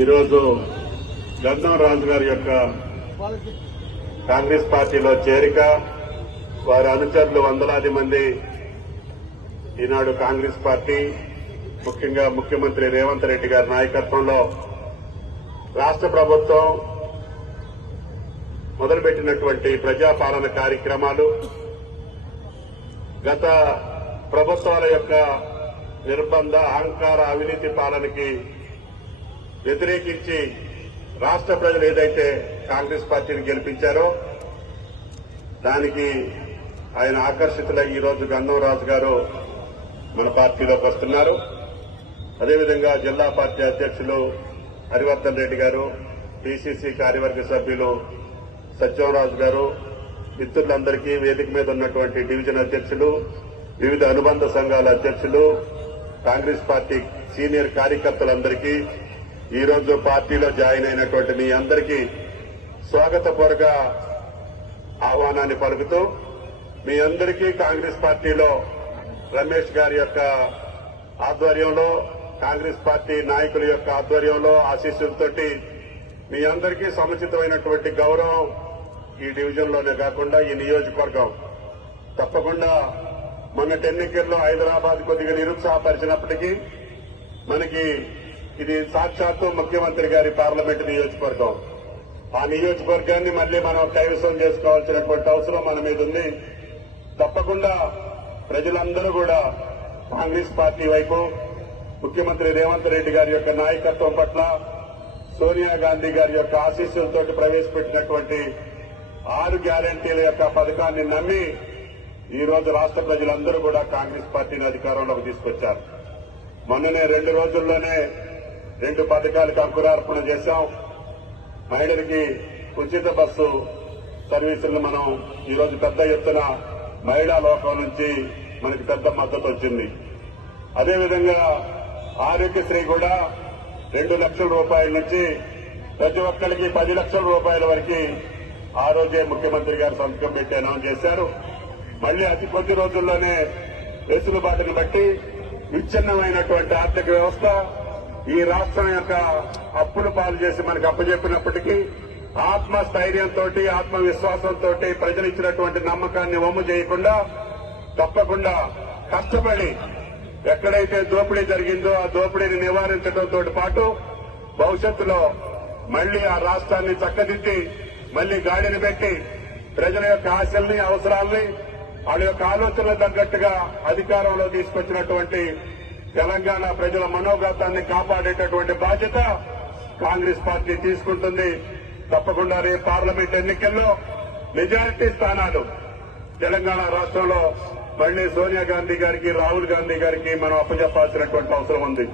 ఈరోజు గంధం రాజు గారి యొక్క కాంగ్రెస్ పార్టీలో చేరిక, వారి అనుచరులు వందలాది మంది ఈనాడు కాంగ్రెస్ పార్టీ, ముఖ్యంగా ముఖ్యమంత్రి రేవంత్ రెడ్డి గారి నాయకత్వంలో రాష్ట్ర ప్రభుత్వం మొదలుపెట్టినటువంటి ప్రజాపాలన కార్యక్రమాలు, గత ప్రభుత్వాల యొక్క నిర్బంధ అహంకార అవినీతి పాలనకి వ్యతిరేకించి రాష్ట్ర ప్రజలు ఏదైతే కాంగ్రెస్ పార్టీని గెలిపించారో దానికి ఆయన ఆకర్షితులై ఈరోజు గంధం రాజు గారు మన పార్టీలోకి వస్తున్నారు. అదేవిధంగా జిల్లా పార్టీ అధ్యక్షులు హరివర్ధన్ రెడ్డి గారు, పిసిసి కార్యవర్గ సభ్యులు సత్యంరాజు గారు, మిత్రులందరికీ, వేదిక మీద ఉన్నటువంటి డివిజన్ అధ్యక్షులు, వివిధ అనుబంధ సంఘాల అధ్యక్షులు, కాంగ్రెస్ పార్టీ సీనియర్ కార్యకర్తలందరికీ, ఈ రోజు పార్టీలో జాయిన్ అయినటువంటి మీ అందరికీ స్వాగతపూర్వక ఆహ్వానాన్ని పలుకుతూ, మీ అందరికీ కాంగ్రెస్ పార్టీలో రమేష్ గారి యొక్క ఆధ్వర్యంలో, కాంగ్రెస్ పార్టీ నాయకుల యొక్క ఆధ్వర్యంలో, ఆశీస్సులతోటి మీ అందరికీ సముచితమైనటువంటి గౌరవం ఈ డివిజన్లోనే కాకుండా ఈ నియోజకవర్గం తప్పకుండా మొన్నటి ఎన్నికల్లో హైదరాబాద్ కొద్దిగా నిరుత్సాహపరిచినప్పటికీ మనకి ఇది సాక్షాత్తు ముఖ్యమంత్రి గారి పార్లమెంటు నియోజకవర్గం. ఆ నియోజకవర్గాన్ని మళ్లీ మనం కైవసం చేసుకోవాల్సినటువంటి అవసరం మన మీద ఉంది. తప్పకుండా ప్రజలందరూ కూడా కాంగ్రెస్ పార్టీ వైపు, ముఖ్యమంత్రి రేవంత్ రెడ్డి గారి యొక్క నాయకత్వం పట్ల, సోనియా గాంధీ గారి యొక్క ఆశీస్సులతో ప్రవేశపెట్టినటువంటి 6 గ్యారంటీల యొక్క పథకాన్ని నమ్మి ఈ రోజు రాష్ట్ర ప్రజలందరూ కూడా కాంగ్రెస్ పార్టీని అధికారంలోకి తీసుకొచ్చారు. మొన్ననే 2 రోజుల్లోనే 2 పథకాలకు అంకురార్పణ చేశాం. మహిళలకి ఉచిత బస్సు సర్వీసులను మనం ఈ రోజు పెద్ద ఎత్తున మహిళా లోకం నుంచి మనకి పెద్ద మద్దతు వచ్చింది. అదేవిధంగా ఆరోగ్యశ్రీ కూడా 2 లక్షల రూపాయల నుంచి ప్రతి ఒక్కరికి 10 లక్షల రూపాయల వరకు ఆ రోజే ముఖ్యమంత్రి గారు సంతకం పెట్టి అనౌన్స్ చేశారు. మళ్లీ అతి కొద్ది రోజుల్లోనే వెసులుబాటును బట్టి విచ్ఛిన్నమైనటువంటి ఆర్థిక వ్యవస్థ ఈ రాష్ట్రం యొక్క అప్పులు పాలు చేసి మనకు అప్పచెప్పినప్పటికీ ఆత్మస్థైర్యంతో, ఆత్మవిశ్వాసంతో ప్రజలు ఇచ్చినటువంటి నమ్మకాన్ని వమ్ము చేయకుండా తప్పకుండా కష్టపడి ఎక్కడైతే దోపిడీ జరిగిందో ఆ దోపిడీని నివారించడంతో పాటు భవిష్యత్తులో మళ్లీ ఆ రాష్ట్రాన్ని చక్కదిద్ది మళ్లీ గాడిని పెట్టి ప్రజల యొక్క ఆశల్ని, అవసరాల్ని, వాళ్ళ యొక్క ఆలోచనలు తగ్గట్టుగా అధికారంలో తీసుకొచ్చినటువంటి తెలంగాణ ప్రజల మనోగతాన్ని కాపాడేటటువంటి బాధ్యత కాంగ్రెస్ పార్టీ తీసుకుంటుంది. తప్పకుండా రేపు పార్లమెంట్ ఎన్నికల్లో మెజారిటీ స్థానాలు తెలంగాణ రాష్ట్రంలో మళ్లీ సోనియా గాంధీ గారికి, రాహుల్ గాంధీ గారికి మనం అప్పచెప్పాల్సినటువంటి అవసరం ఉంది.